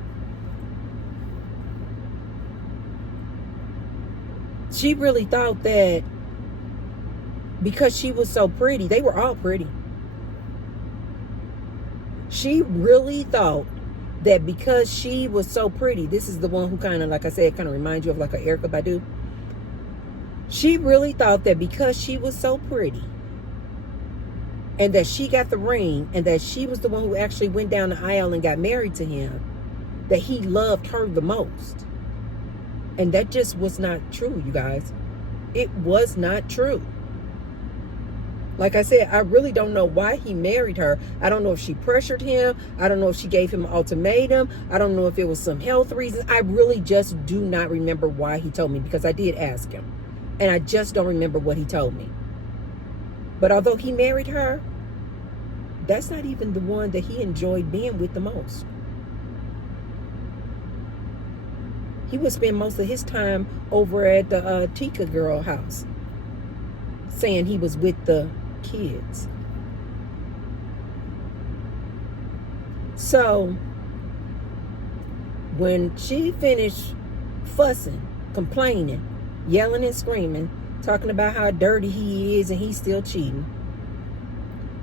She really thought that because she was so pretty, they were all pretty. She really thought that because she was so pretty, this is the one who kind of, like I said, kind of reminds you of like a Erykah Badu. She really thought that because she was so pretty and that she got the ring and that she was the one who actually went down the aisle and got married to him, that he loved her the most. And that just was not true, you guys. It was not true. Like I said, I really don't know why he married her. I don't know if she pressured him. I don't know if she gave him an ultimatum. I don't know if it was some health reasons. I really just do not remember why he told me, because I did ask him. And I just don't remember what he told me. But although he married her, that's not even the one that he enjoyed being with the most. He would spend most of his time over at the Tika girl house, saying he was with the kids. So when she finished fussing, complaining, yelling and screaming, talking about how dirty he is and he's still cheating,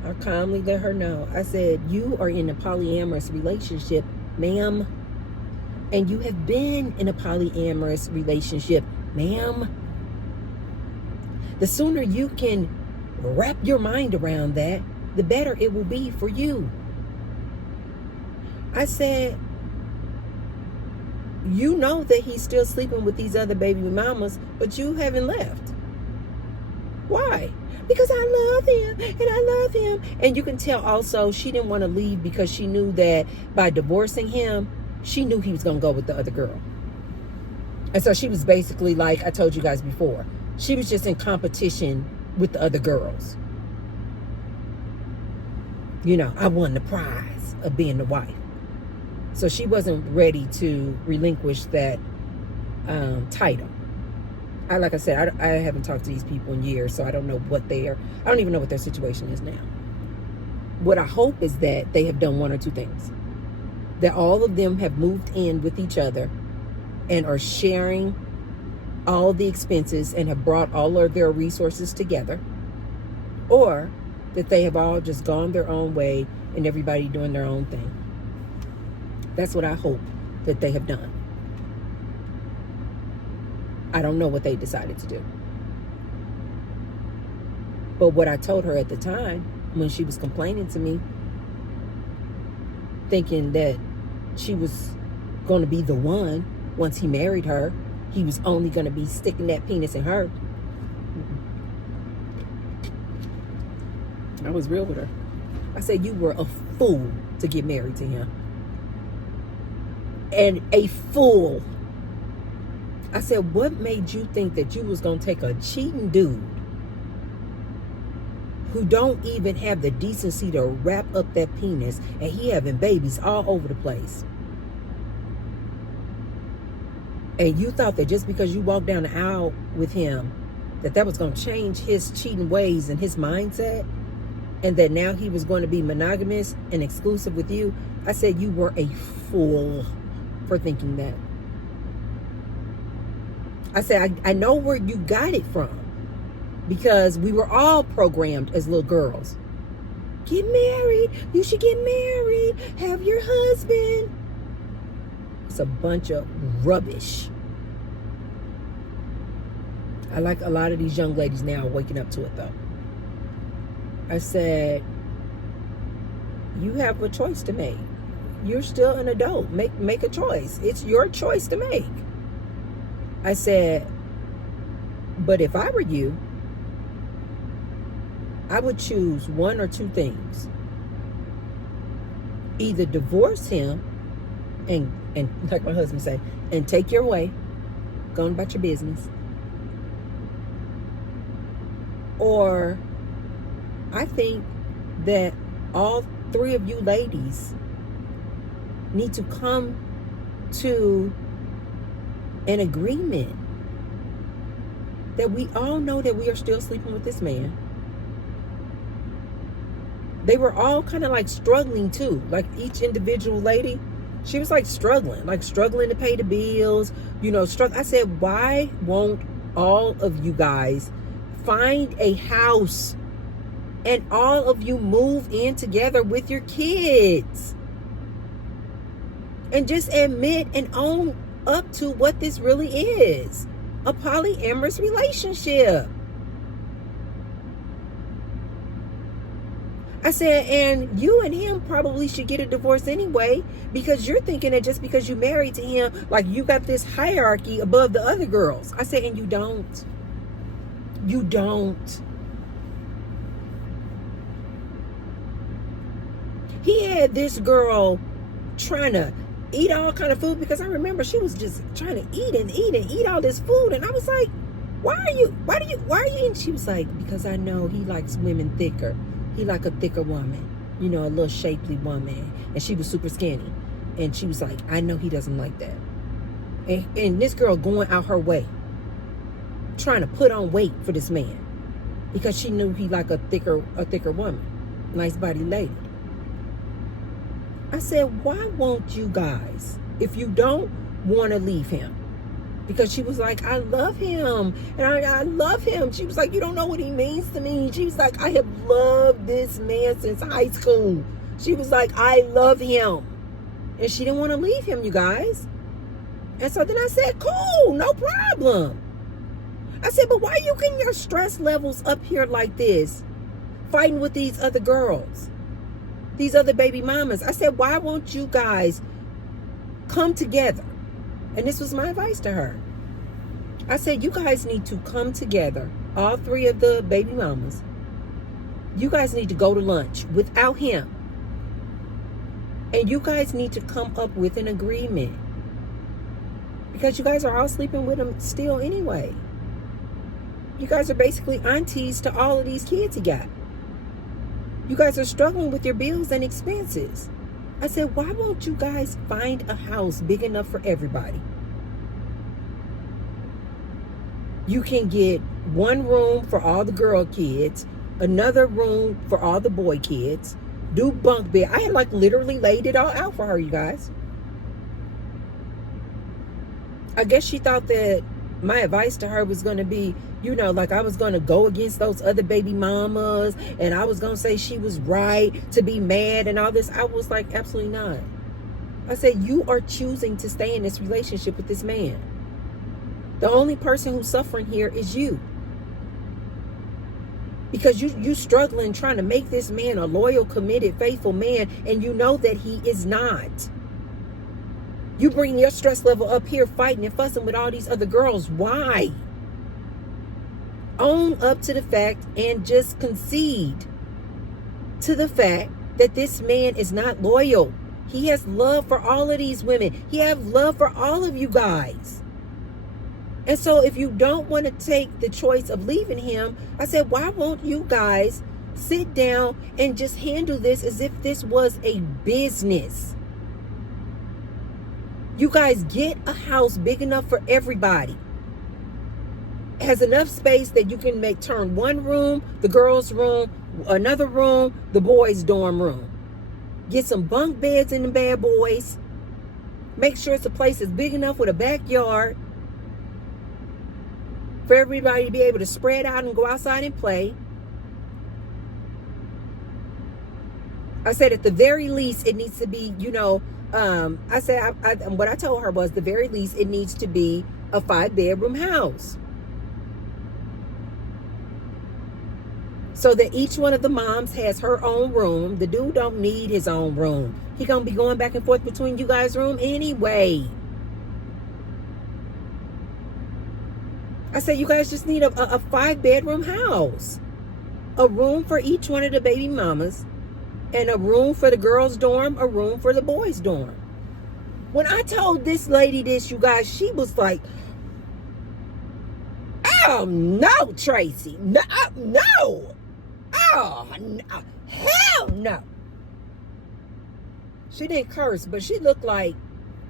I calmly let her know. I said, you are in a polyamorous relationship, ma'am. And you have been in a polyamorous relationship, ma'am. The sooner you can wrap your mind around that, the better it will be for you. I said, you know that he's still sleeping with these other baby mamas, but you haven't left. Why? Because I love him and I love him. And you can tell also she didn't want to leave because she knew that by divorcing him, she knew he was going to go with the other girl. And so she was basically, like I told you guys before, she was just in competition with the other girls. You know, I won the prize of being the wife. So she wasn't ready to relinquish that title. Like I said, I haven't talked to these people in years, so I don't know I don't even know what their situation is now. What I hope is that they have done one or two things. That all of them have moved in with each other and are sharing all the expenses and have brought all of their resources together. Or that they have all just gone their own way and everybody doing their own thing. That's what I hope that they have done. I don't know what they decided to do. But what I told her at the time, when she was complaining to me, thinking that she was going to be the one once he married her, he was only going to be sticking that penis in her. I was real with her. I said, you were a fool to get married to him. And a fool. I said, what made you think that you was going to take a cheating dude who don't even have the decency to wrap up that penis and he having babies all over the place? And you thought that just because you walked down the aisle with him, that was going to change his cheating ways and his mindset? And that now he was going to be monogamous and exclusive with you? I said, you were a fool. for thinking that. I said, I know where you got it from, because we were all programmed as little girls. Get married. You should get married. Have your husband. It's a bunch of rubbish. I like a lot of these young ladies now waking up to it, though. I said, you have a choice to make. You're still an adult. Make a choice. It's your choice to make. I said, but if I were you, I would choose one or two things. Either divorce him and like my husband say, and take your way, go on about your business. Or I think that all three of you ladies need to come to an agreement that we all know that we are still sleeping with this man. They were all kind of like struggling too. Like each individual lady, she was like struggling to pay the bills, I said, why won't all of you guys find a house and all of you move in together with your kids and just admit and own up to what this really is, a polyamorous relationship? I said, and you and him probably should get a divorce anyway, because you're thinking that just because you married to him, like you got this hierarchy above the other girls. I said, and you don't. You don't. He had this girl trying to eat all kind of food, because I remember she was just trying to eat all this food, and I was like, why are you eating? She was like, because I know he likes women thicker. He like a thicker woman, a little shapely woman. And she was super skinny. And she was like, I know he doesn't like that. And this girl going out her way, trying to put on weight for this man, because she knew he like a thicker woman, nice body lady. I said, why won't you guys, if you don't want to leave him, because she was like, I love him, and I love him. She was like, you don't know what he means to me. She was like, I have loved this man since high school. She was like, I love him. And she didn't want to leave him, you guys. And so then I said, cool, no problem. I said, but why are you getting your stress levels up here like this, fighting with these other girls, these other baby mamas? I said, why won't you guys come together? And this was my advice to her. I said, you guys need to come together, all three of the baby mamas. You guys need to go to lunch without him. And you guys need to come up with an agreement, because you guys are all sleeping with him still anyway. You guys are basically aunties to all of these kids he got. You guys are struggling with your bills and expenses. I said, why won't you guys find a house big enough for everybody? You can get one room for all the girl kids, another room for all the boy kids, do bunk bed. I had like literally laid it all out for her, you guys. I guess she thought that my advice to her was going to be, like I was going to go against those other baby mamas, and I was going to say she was right to be mad and all this. I was like, absolutely not. I said, you are choosing to stay in this relationship with this man. The only person who's suffering here is you. Because you struggling trying to make this man a loyal, committed, faithful man, and you know that he is not. You bring your stress level up here fighting and fussing with all these other girls. Why? Own up to the fact and just concede to the fact that this man is not loyal. He has love for all of these women. He has love for all of you guys. And so if you don't want to take the choice of leaving him, I said, why won't you guys sit down and just handle this as if this was a business? You guys get a house big enough for everybody. It has enough space that you can turn one room, the girls' room, another room, the boys' dorm room. Get some bunk beds in the bad boys. Make sure it's a place that's big enough with a backyard for everybody to be able to spread out and go outside and play. I said at the very least, it needs to be, I said, what I told her was the very least, it needs to be a 5-bedroom house. So that each one of the moms has her own room. The dude don't need his own room. He gonna be going back and forth between you guys' room anyway. I said, you guys just need a 5-bedroom house. A room for each one of the baby mamas. And a room for the girls' dorm, a room for the boys' dorm. When I told this lady this, you guys, she was like, oh, no, Tracy. No. Oh, no. Hell no. She didn't curse, but she looked like,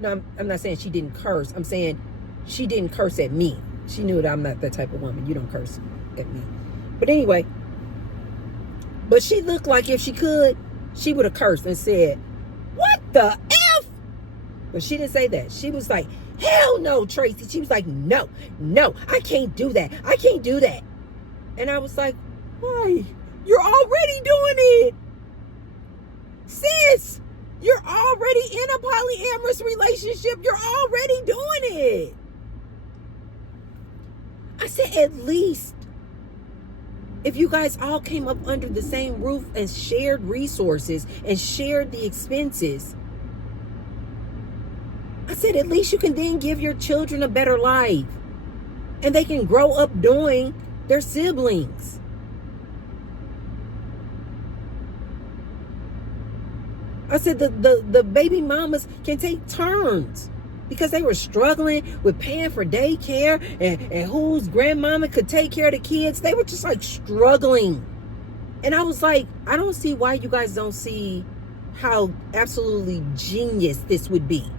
no, I'm not saying she didn't curse. I'm saying she didn't curse at me. She knew that I'm not that type of woman. You don't curse at me. But anyway, but she looked like if she could, she would have cursed and said, what the F? But she didn't say that. She was like, hell no, Tracy. She was like, no, I can't do that. I can't do that. And I was like, why? You're already doing it. Sis, you're already in a polyamorous relationship. You're already doing it. I said, at least if you guys all came up under the same roof and shared resources and shared the expenses, I said, at least you can then give your children a better life. And they can grow up doing their siblings. I said, the baby mamas can take turns. Because they were struggling with paying for daycare and whose grandmama could take care of the kids. They were just like struggling. And I was like, I don't see why you guys don't see how absolutely genius this would be.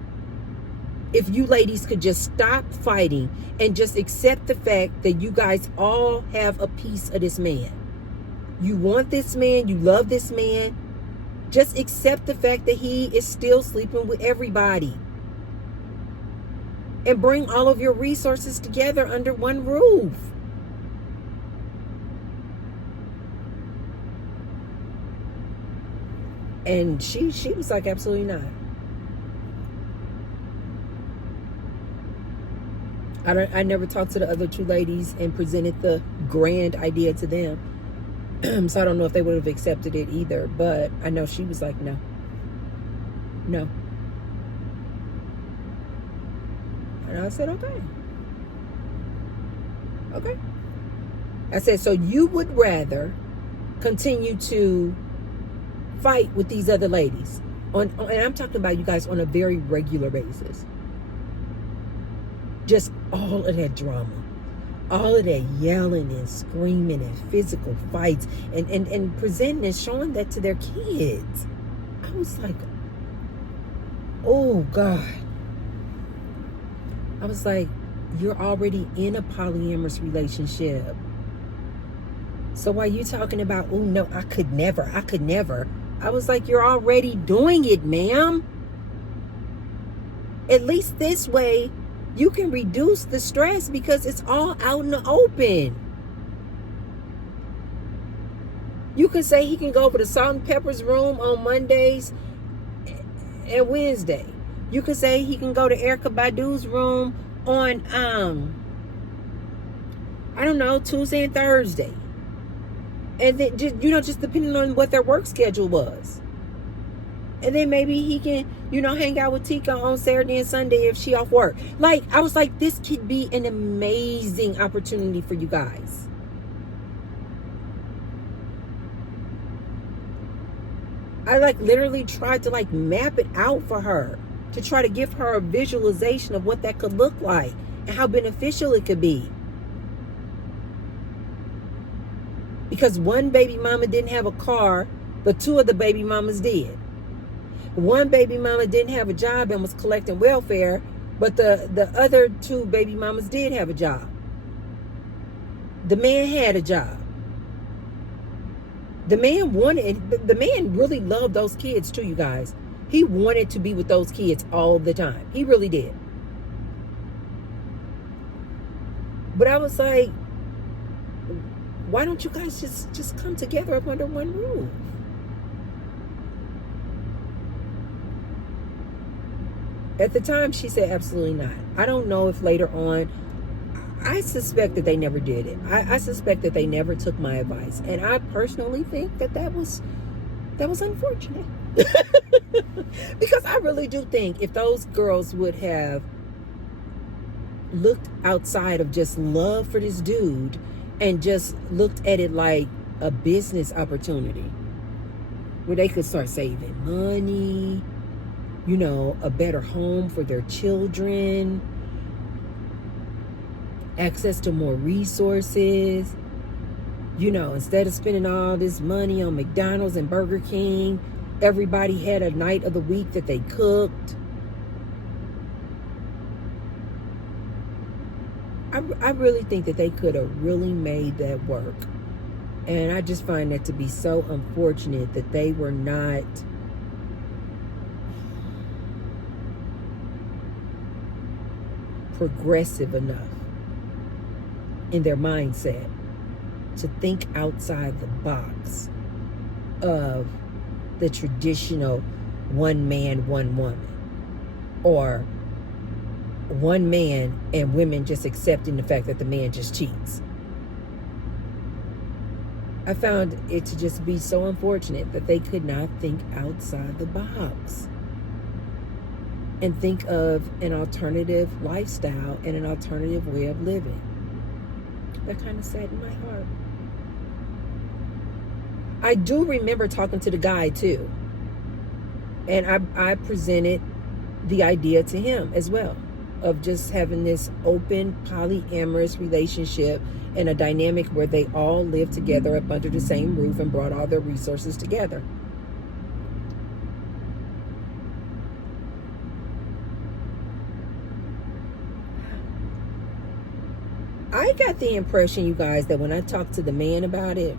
If you ladies could just stop fighting and just accept the fact that you guys all have a piece of this man. You want this man, you love this man. Just accept the fact that he is still sleeping with everybody. And bring all of your resources together under one roof. And she was like, absolutely not. I never talked to the other two ladies and presented the grand idea to them. So I don't know if they would have accepted it either. But I know she was like, no. And I said, okay. I said, so you would rather continue to fight with these other ladies and I'm talking about you guys on a very regular basis. Just all of that drama, all of that yelling and screaming and physical fights and presenting and showing that to their kids. I was like, oh God. I was like, you're already in a polyamorous relationship. So why are you talking about, oh no, I could never. I was like, you're already doing it, ma'am. At least this way, you can reduce the stress because it's all out in the open. You can say he can go over to Salt and Pepper's room on Mondays and Wednesday. You can say he can go to Erykah Badu's room on, I don't know, Tuesday and Thursday. And then, just depending on what their work schedule was. And then maybe he can, hang out with Tika on Saturday and Sunday if she off work. Like, I was like, this could be an amazing opportunity for you guys. I literally tried to map it out for her to try to give her a visualization of what that could look like and how beneficial it could be. Because one baby mama didn't have a car, but two of the baby mamas did. One baby mama didn't have a job and was collecting welfare, but the other two baby mamas did have a job. The man had a job. The man really loved those kids too, you guys. He wanted to be with those kids all the time. He really did. But I was like, why don't you guys just come together up under one roof? At the time, she said absolutely not. I don't know if later on, I suspect that they never did it. I suspect that they never took my advice. And I personally think that was unfortunate. Because I really do think if those girls would have looked outside of just love for this dude and just looked at it like a business opportunity where they could start saving money, you know, a better home for their children, access to more resources, you know, instead of spending all this money on McDonald's and Burger King, everybody had a night of the week that they cooked. I really think that they could have really made that work. And I just find that to be so unfortunate that they were not progressive enough in their mindset to think outside the box of the traditional one man, one woman, or one man and women just accepting the fact that the man just cheats. I found it to just be so unfortunate that they could not think outside the box and think of an alternative lifestyle and an alternative way of living. That kind of saddened my heart. I do remember talking to the guy too. And I presented the idea to him as well of just having this open polyamorous relationship and a dynamic where they all live together up under the same roof and brought all their resources together. I got the impression, you guys, that when I talked to the man about it,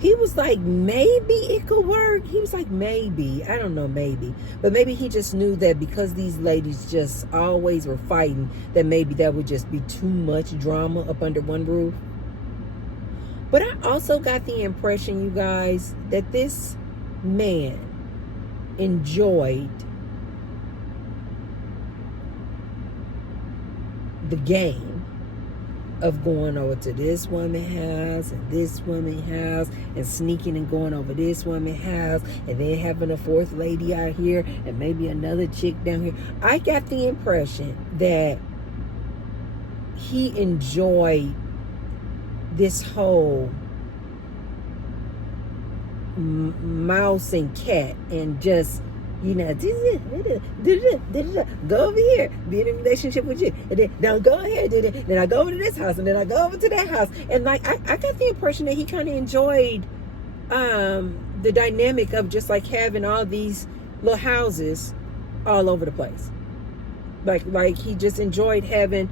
he was like, maybe it could work. He was like, maybe. I don't know, maybe. But maybe he just knew that because these ladies just always were fighting, that maybe that would just be too much drama up under one roof. But I also got the impression, you guys, that this man enjoyed the game of going over to this woman's house and this woman's house and sneaking and going over this woman's house and then having a fourth lady out here and maybe another chick down here. I got the impression that he enjoyed this whole mouse and cat and just, you know, go over here, be in a relationship with you, and then now go ahead, then I go over to this house, and then I go over to that house, and like I got the impression that he kind of enjoyed the dynamic of just like having all these little houses all over the place. Like he just enjoyed having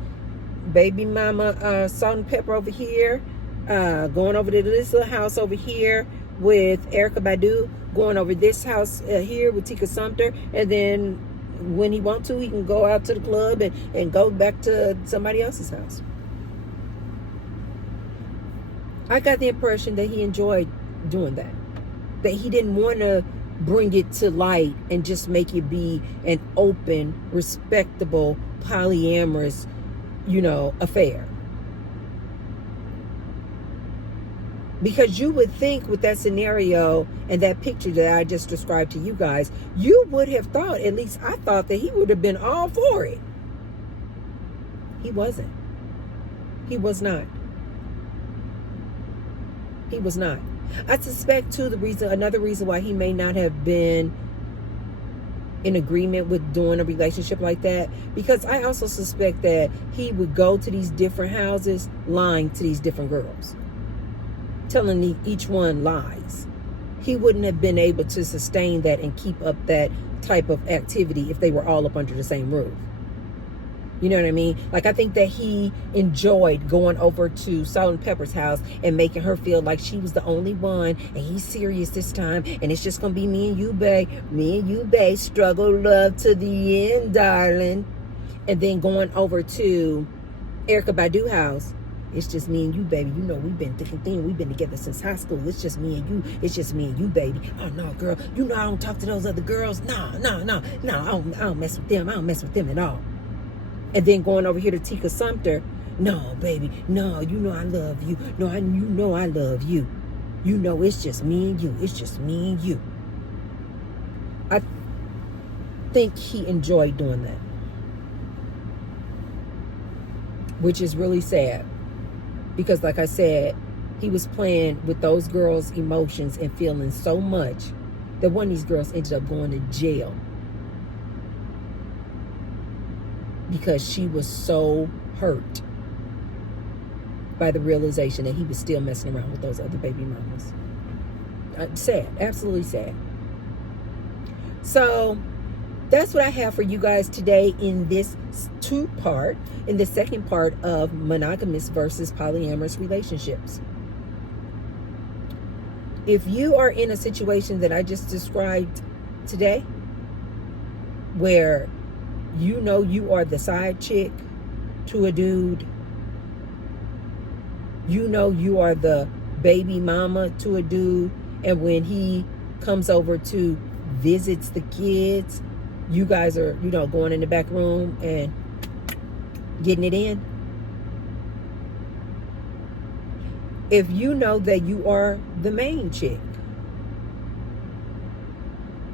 baby mama Salt and Pepper over here, going over to this little house over here with Erykah Badu, going over this house here with Tika Sumpter, and then when he wants to, he can go out to the club and go back to somebody else's house. I got the impression that he enjoyed doing that. That he didn't want to bring it to light and just make it be an open, respectable, polyamorous, you know, affair. Because you would think with that scenario and that picture that I just described to you guys, you would have thought, at least I thought, that he would have been all for it. He wasn't. He was not. He was not. I suspect too another reason why he may not have been in agreement with doing a relationship like that, because I also suspect that he would go to these different houses lying to these different girls, telling each one lies. He wouldn't have been able to sustain that and keep up that type of activity if they were all up under the same roof. You know what I mean? Like, I think that he enjoyed going over to Salt and Pepper's house and making her feel like she was the only one, and he's serious this time, and it's just gonna be me and you, babe. Me and you, babe. Struggle love to the end, darling. And then going over to Erykah Badu house. It's just me and you, baby. You know, we've been thick and thin. We've been together since high school. It's just me and you. It's just me and you, baby. Oh, no, girl. You know I don't talk to those other girls. No. I don't mess with them. I don't mess with them at all. And then going over here to Tika Sumpter. No, baby. No, you know I love you. No, you know I love you. You know it's just me and you. It's just me and you. I think he enjoyed doing that. Which is really sad. Because like I said, he was playing with those girls' emotions and feeling so much that one of these girls ended up going to jail. Because she was so hurt by the realization that he was still messing around with those other baby mamas. Sad. Absolutely sad. So that's what I have for you guys today in this two-part, in the second part of monogamous versus polyamorous relationships. If you are in a situation that I just described today, where you know you are the side chick to a dude, you know you are the baby mama to a dude, and when he comes over to visits the kids, you guys are, you know, going in the back room and getting it in. If you know that you are the main chick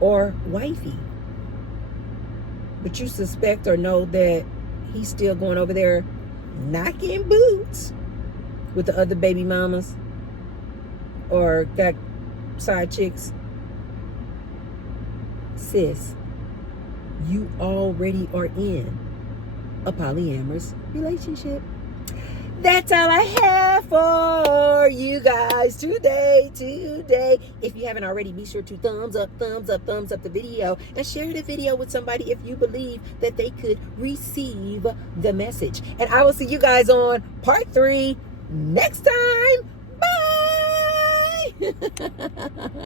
or wifey, but you suspect or know that he's still going over there knocking boots with the other baby mamas or got side chicks, sis, you already are in a polyamorous relationship. That's all I have for you guys today. If you haven't already, be sure to thumbs up the video and share the video with somebody if you believe that they could receive the message. And I will see you guys on part 3 next time. Bye.